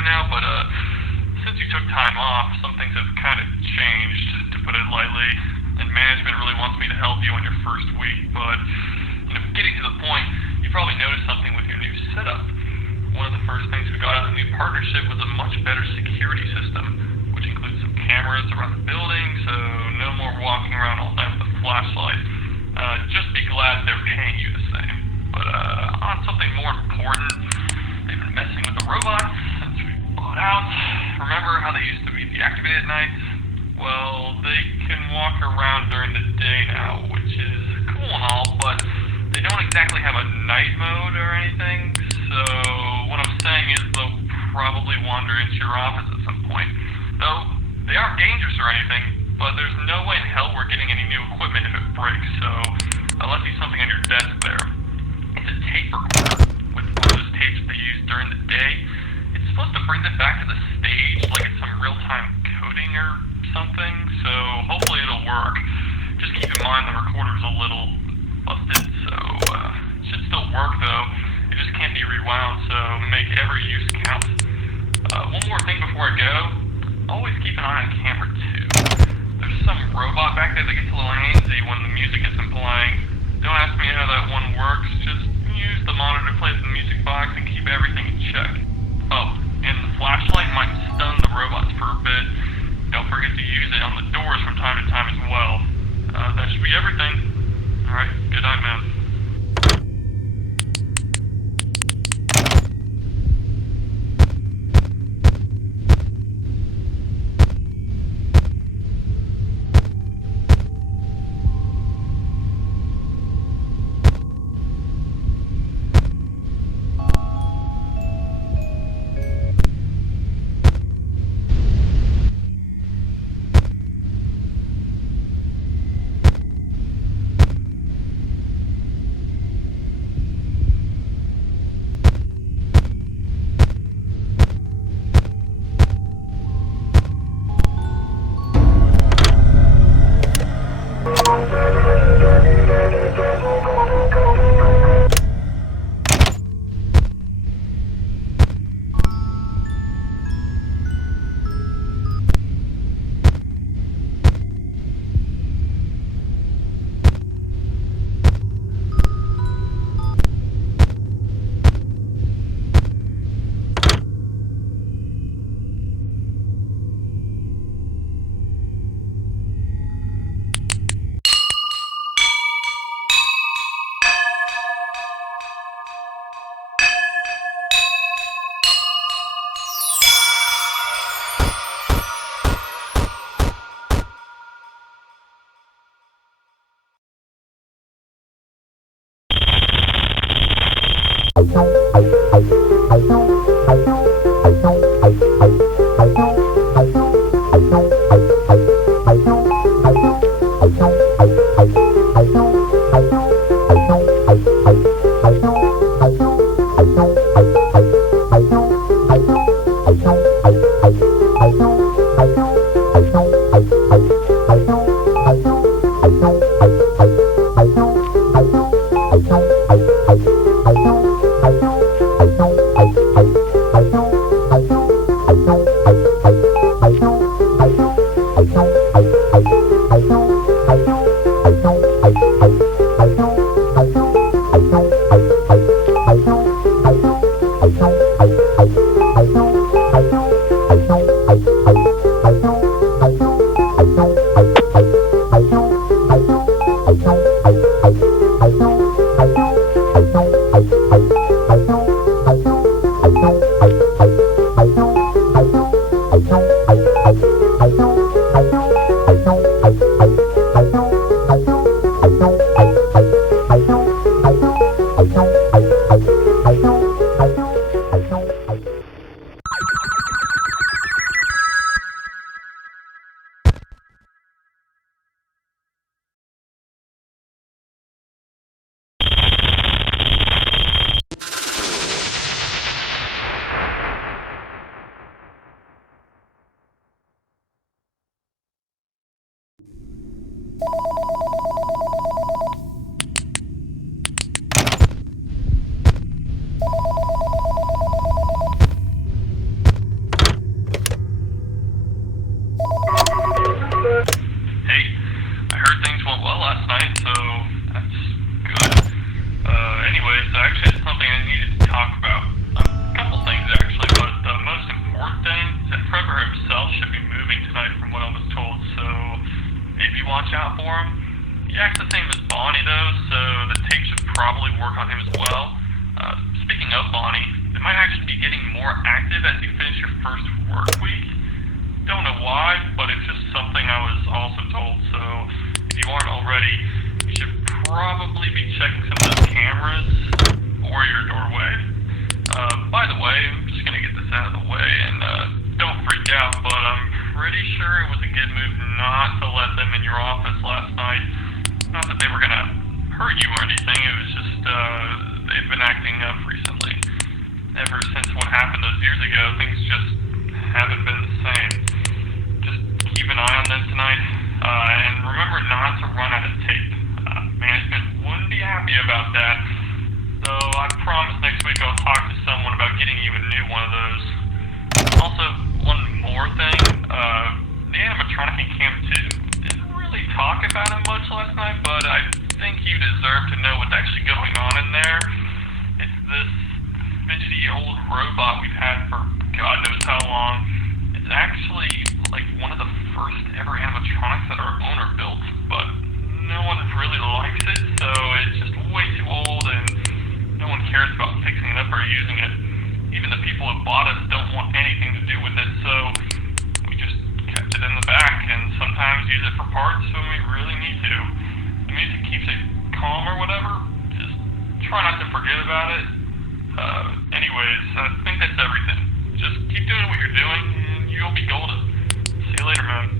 right now, but since you took time off, some things have kind of changed, to put it lightly, and management really wants me to help you on your first week, but, getting to the point, you probably noticed something with your new setup. One of the first things we got out of the new partnership was a much better security system, which includes some cameras around the building, so no more walking around all night with a flashlight. Just be glad they're paying you the same. But on something more important, they've been messing with the robots since we bought out. Remember how they used to be deactivated at night? Well, they can walk around during the day now, which is cool and all, but they don't exactly have a night mode or anything, so what I'm saying is they'll probably wander into your office at some point. Though, they aren't dangerous or anything, but there's no way in hell we're getting any new equipment if it breaks, so I left you something on your desk there. It's a tape recorder with one of those tapes they use during the day. It's supposed to bring them back to the stage like it's some real-time coding or something, so hopefully it'll work. Just keep in mind the recorder's a little busted, so it should still work though. It just can't be rewound, so make every use count. One more thing before I go. Always keep an eye on camera 2. There's some robot back there that gets a little antsy when the music isn't playing. Don't ask me how that one works, just use the monitor to play the music box and keep everything in check. Oh, and the flashlight might stun the robots for a bit. Don't forget to use it on the doors from time to time as well. That should be everything. Alright, good night, man. out, but I'm pretty sure it was a good move not to let them in your office last night. Not that they were gonna hurt you or anything, it was just, they've been acting up recently. Ever since what happened those years ago, things just haven't been the same. Just keep an eye on them tonight, and remember not to run out of tape. Management wouldn't be happy about that, so I promise next week I'll talk to someone about getting you a new one of those. Also, one more thing, the animatronic in Camp 2 didn't really talk about it much last night, but I think you deserve to know what's actually going on in there. It's this fidgety old robot we've had for God knows how long. It's actually like one of the first ever animatronics that our owner built, but no one really likes it, so it's just way too old and no one cares about fixing it up or using it. Even the people who bought us don't want anything to do with it, so we just kept it in the back and sometimes use it for parts when we really need to. I mean, if it keeps it calm or whatever, just try not to forget about it. Anyways, I think that's everything. Just keep doing what you're doing and you'll be golden. See you later, man.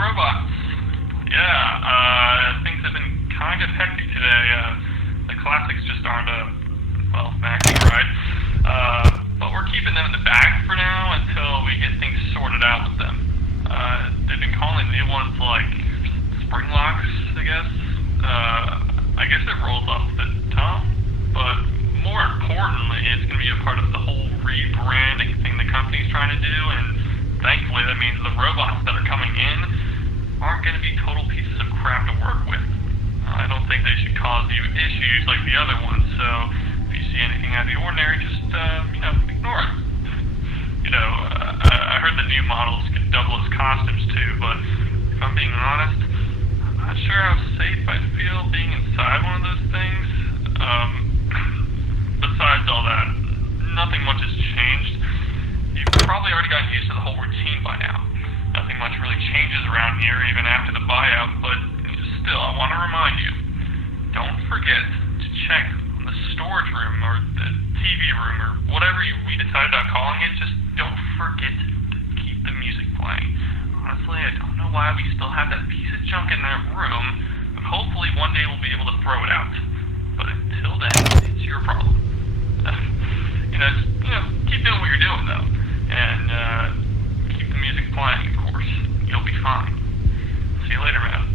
robots. Yeah, things have been kind of hectic today. The classics just aren't, acting right. But we're keeping them in the bag for now until we get things sorted out with them. They've been calling new ones like spring locks, I guess. I guess it rolls off the tongue, but more importantly, it's going to be a part of the whole rebranding thing the company's trying to do, and thankfully that means the robots that are coming in aren't going to be total pieces of crap to work with. I don't think they should cause you issues like the other ones, so if you see anything out of the ordinary, just, ignore it. I heard the new models could double as costumes too, but if I'm being honest, I'm not sure how safe I feel being inside one of those things. Besides all that, nothing much has changed. You've probably already gotten used to the whole routine by now. Nothing much really changes around here even after the buyout, but still, I want to remind you, don't forget to check on the storage room or the TV room or whatever we decided on calling it. Just don't forget to keep the music playing. Honestly, I don't know why we still have that piece of junk in that room, but hopefully one day we'll be able to throw it out. But until then, it's your problem. Keep doing what you're doing though, and keep the music playing, of course. You'll be fine. See you later, man.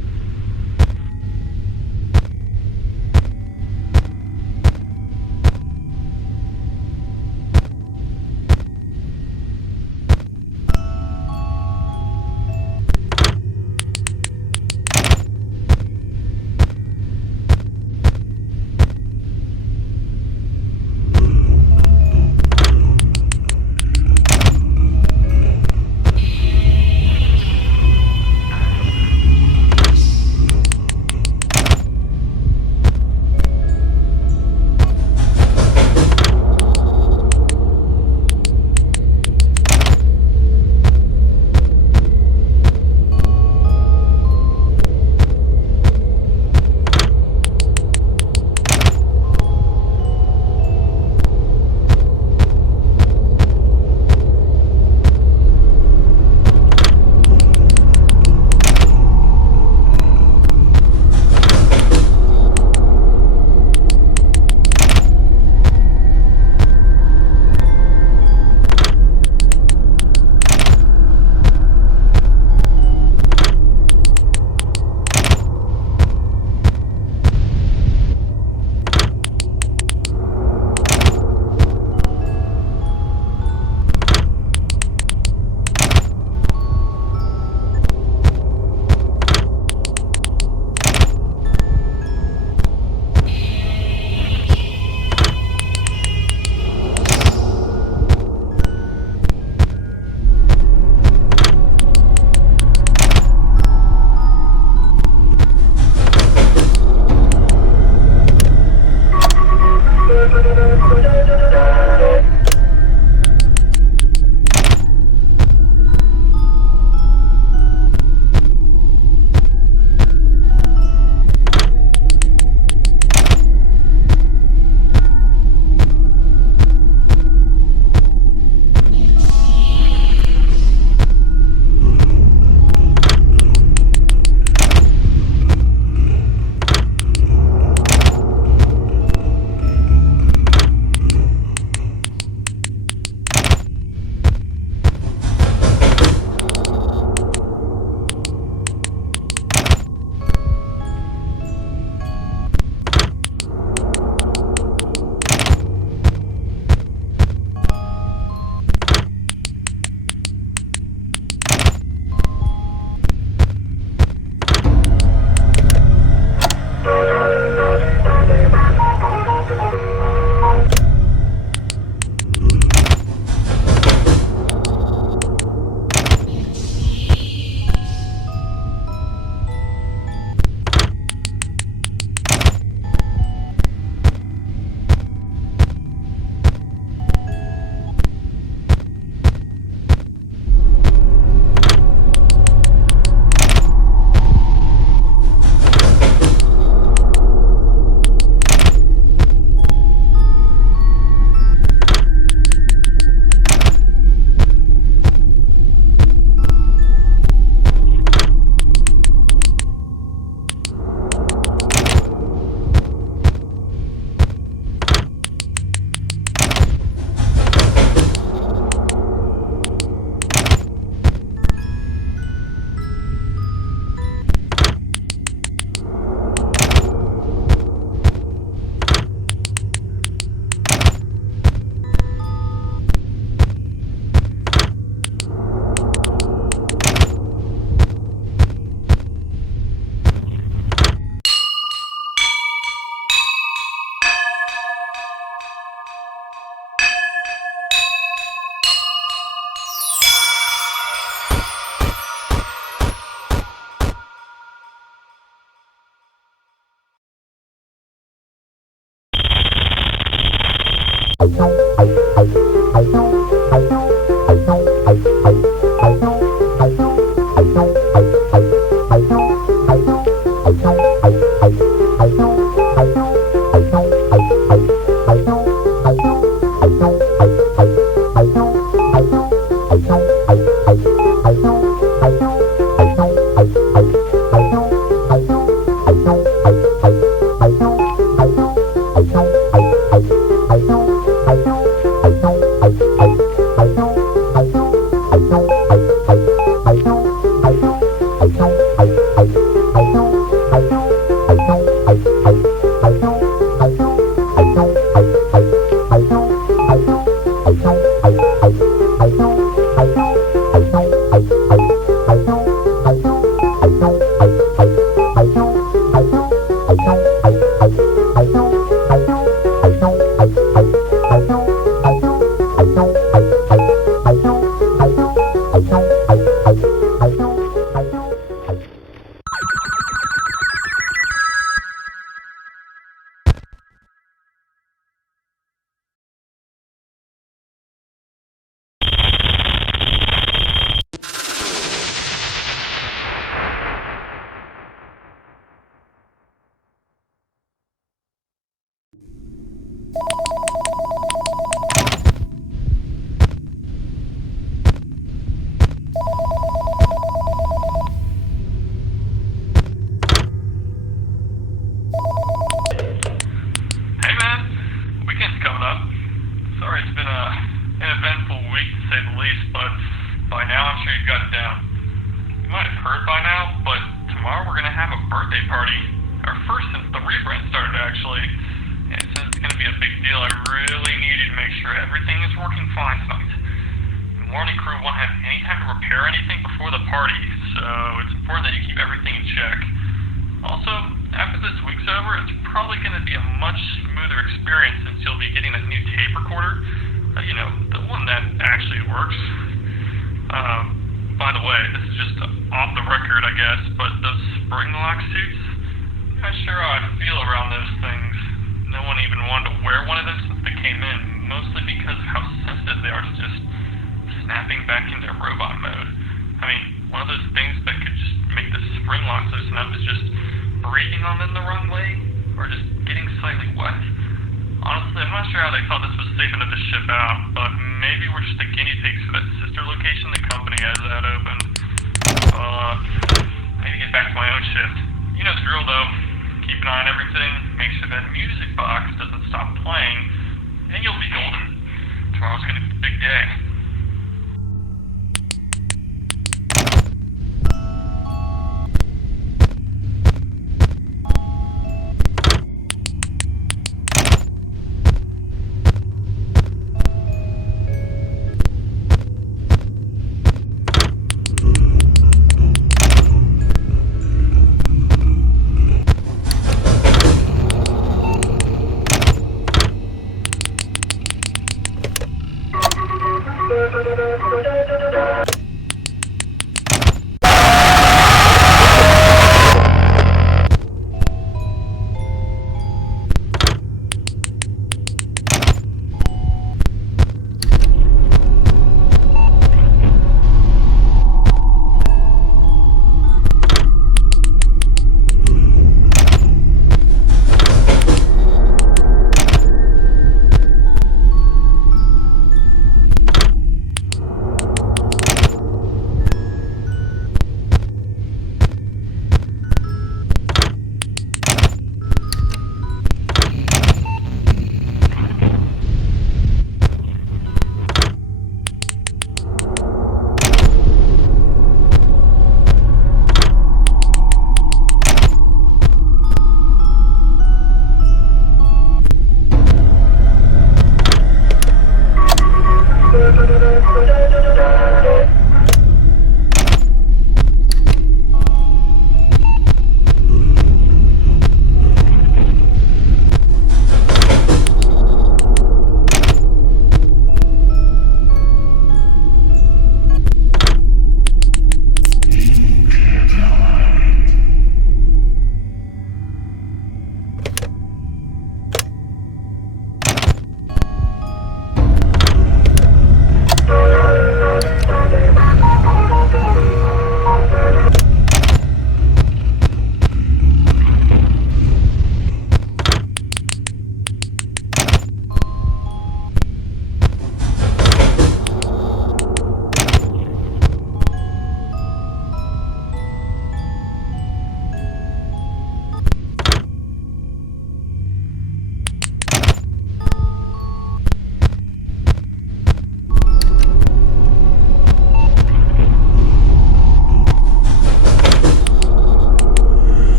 birthday party. Our first since the rebrand started, actually. And since it's going to be a big deal, I really need you to make sure everything is working fine tonight. The morning crew won't have any time to repair anything before the party, so it's important that you keep everything in check. Also, after this week's over, it's probably going to be a much smoother experience since you'll be getting a new tape recorder. The one that actually works. By the way, this is just off the record, I guess, but those spring lock suits, I'm not sure how I feel around those things. No one even wanted to wear one of them since they came in, mostly because of how sensitive they are to just snapping back into robot mode. I mean, one of those things that could just make the spring locks loosen up is just breathing on them the wrong way, or just getting slightly wet. Honestly, I'm not sure how they thought this was safe enough to ship out, but maybe we're just the guinea pigs for that sister location the company has that open. I need to get back to my own shift. You know the drill, though. Keep an eye on everything, make sure that music box doesn't stop playing, and you'll be golden. Tomorrow's gonna be a big day.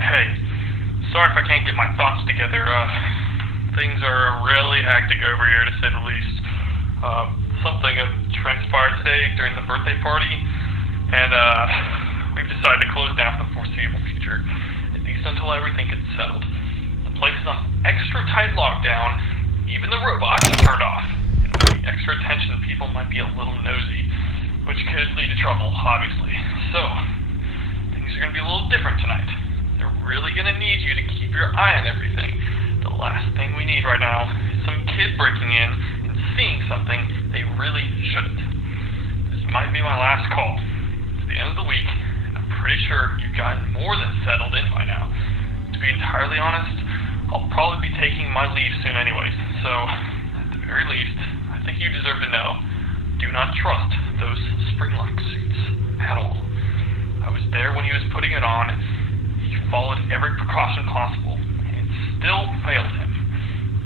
Hey, sorry if I can't get my thoughts together. Things are really hectic over here, to say the least. Something transpired today during the birthday party, and we've decided to close down for the foreseeable future, at least until everything gets settled. The place is on extra tight lockdown. Even the robots are turned off. And with the extra attention, people might be a little nosy, which could lead to trouble, obviously. So, things are going to be a little different tonight. They're really going to need you to keep your eye on everything. The last thing we need right now is some kid breaking in and seeing something they really shouldn't. This might be my last call. It's the end of the week, and I'm pretty sure you've gotten more than settled in by now. To be entirely honest, I'll probably be taking my leave soon anyways, so at the very least, I think you deserve to know. Do not trust those spring-lock suits at all. I was there when he was putting it on. He followed every precaution possible, and it still failed him.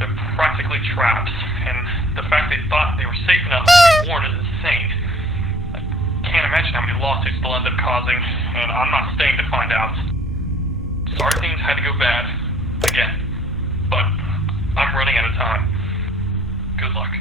They're practically traps, and the fact they thought they were safe enough to be worn is insane. I can't imagine how many lawsuits they'll end up causing, and I'm not staying to find out. Sorry things had to go bad, again, but I'm running out of time. Good luck.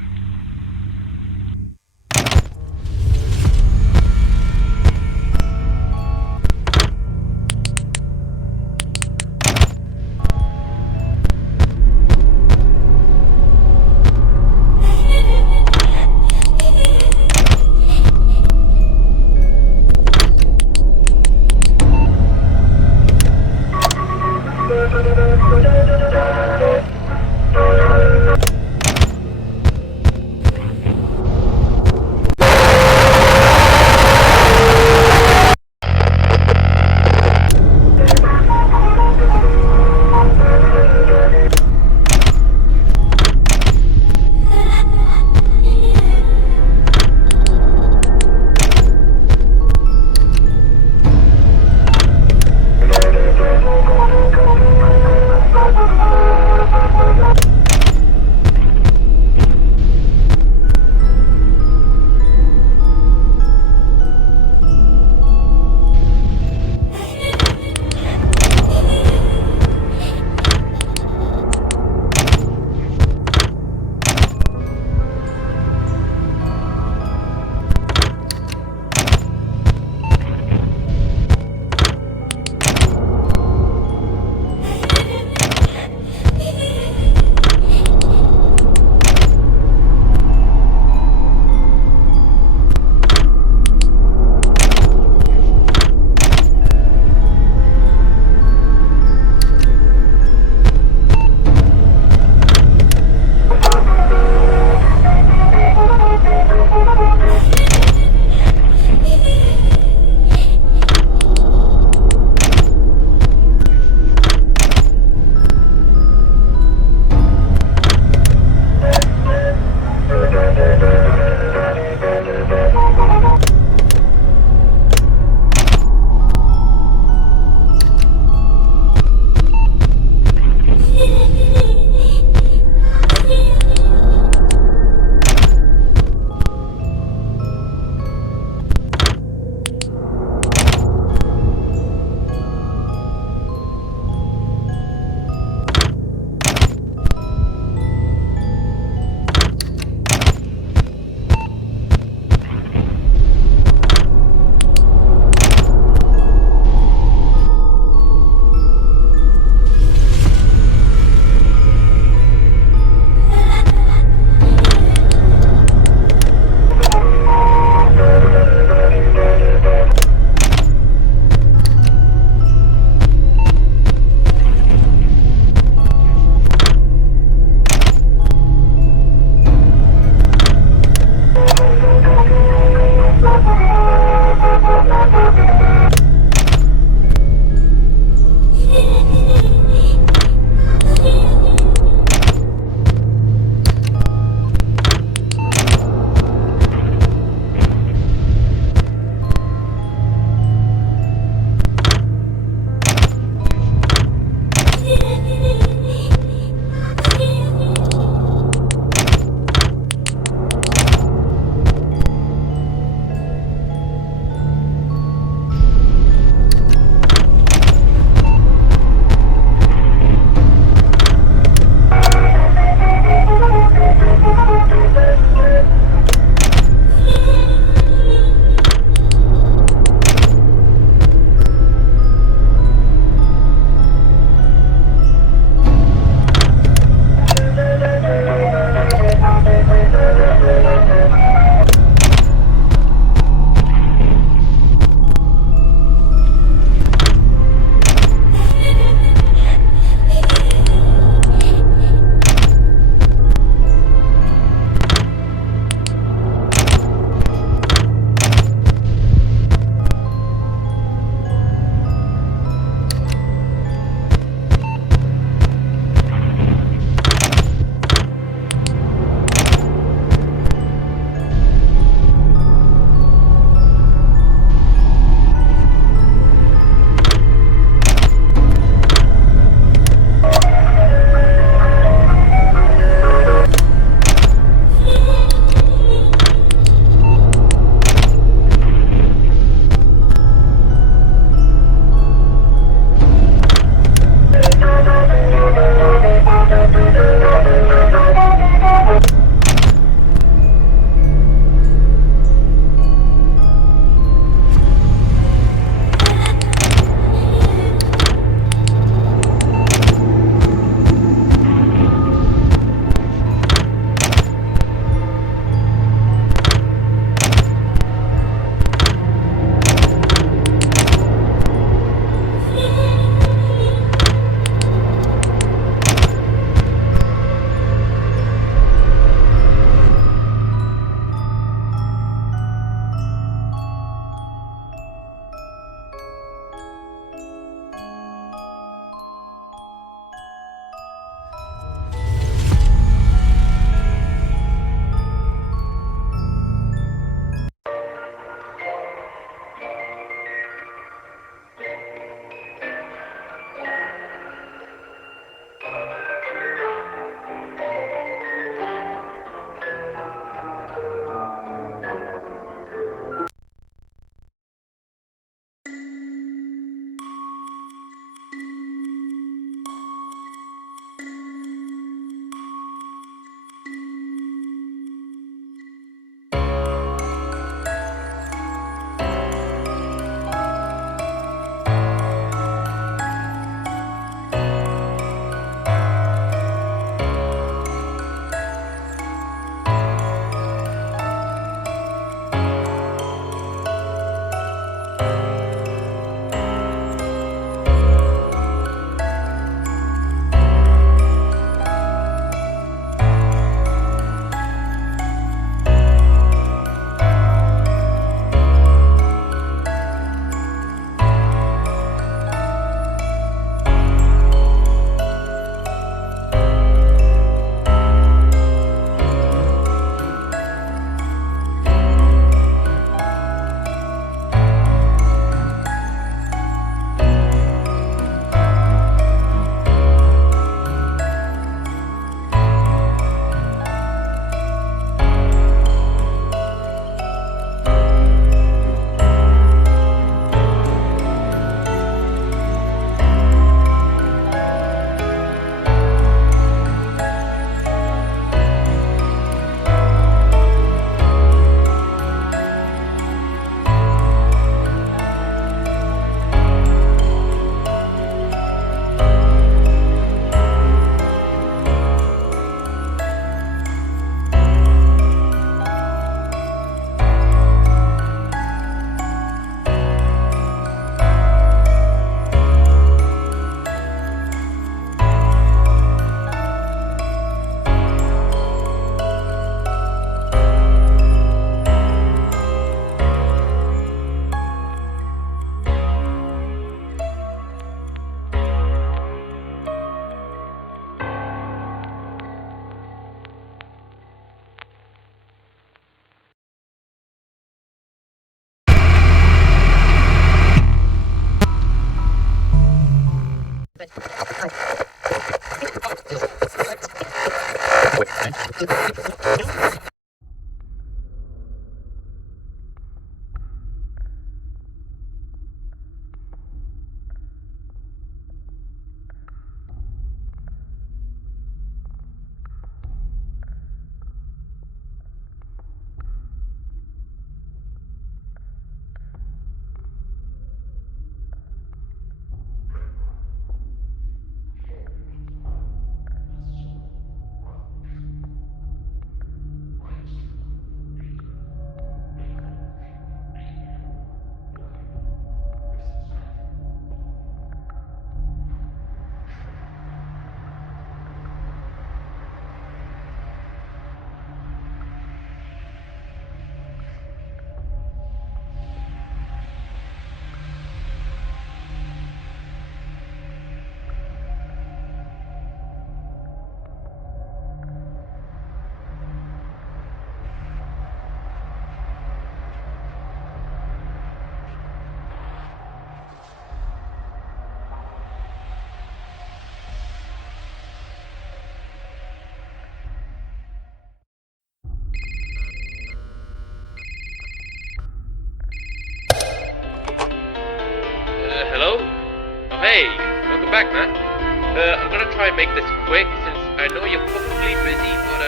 try and make this quick since I know you're probably busy, but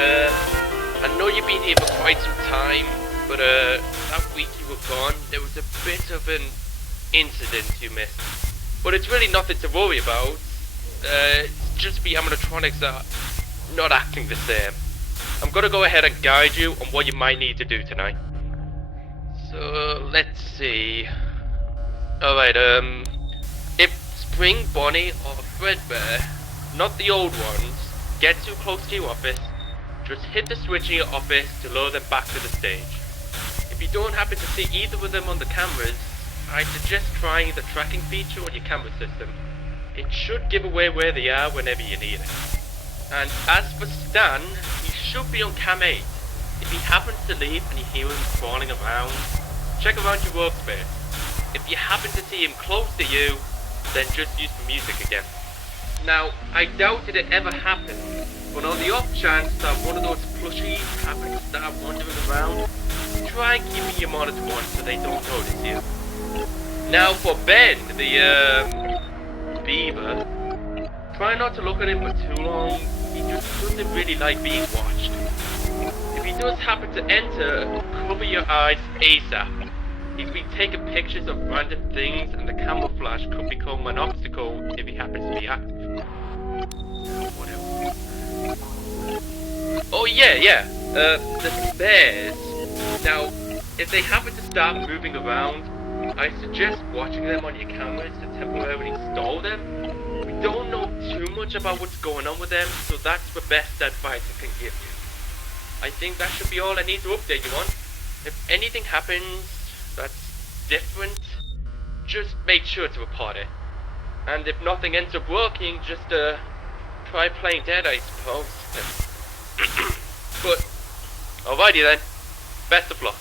I know you've been here for quite some time, but that week you were gone, there was a bit of an incident you missed. But it's really nothing to worry about. It's just the animatronics are not acting the same. I'm gonna go ahead and guide you on what you might need to do tonight. So, let's see. Alright, if Spring, Bonnie, or Fredbear, not the old ones, get too close to your office, just hit the switch in your office to lure them back to the stage. If you don't happen to see either of them on the cameras, I suggest trying the tracking feature on your camera system. It should give away where they are whenever you need it. And as for Stan, he should be on cam 8. If he happens to leave and you hear him crawling around, check around your workspace. If you happen to see him close to you, then just use the music again. Now, I doubt it ever happened, but on the off chance that one of those plushies happens to start wandering around, try keeping your monitor on so they don't notice you. Now for Ben, the beaver, try not to look at him for too long. He just doesn't really like being watched. If he does happen to enter, cover your eyes ASAP. He's been taking pictures of random things and the camera flash could become an obstacle if he happens to be active. What else? Oh yeah, the bears. Now, if they happen to start moving around, I suggest watching them on your cameras to temporarily stall them. We don't know too much about what's going on with them, so that's the best advice I can give you. I think that should be all I need to update you on. If anything happens that's different, just make sure to report it. And if nothing ends up working, just try playing dead, I suppose. But, alrighty then. Best of luck.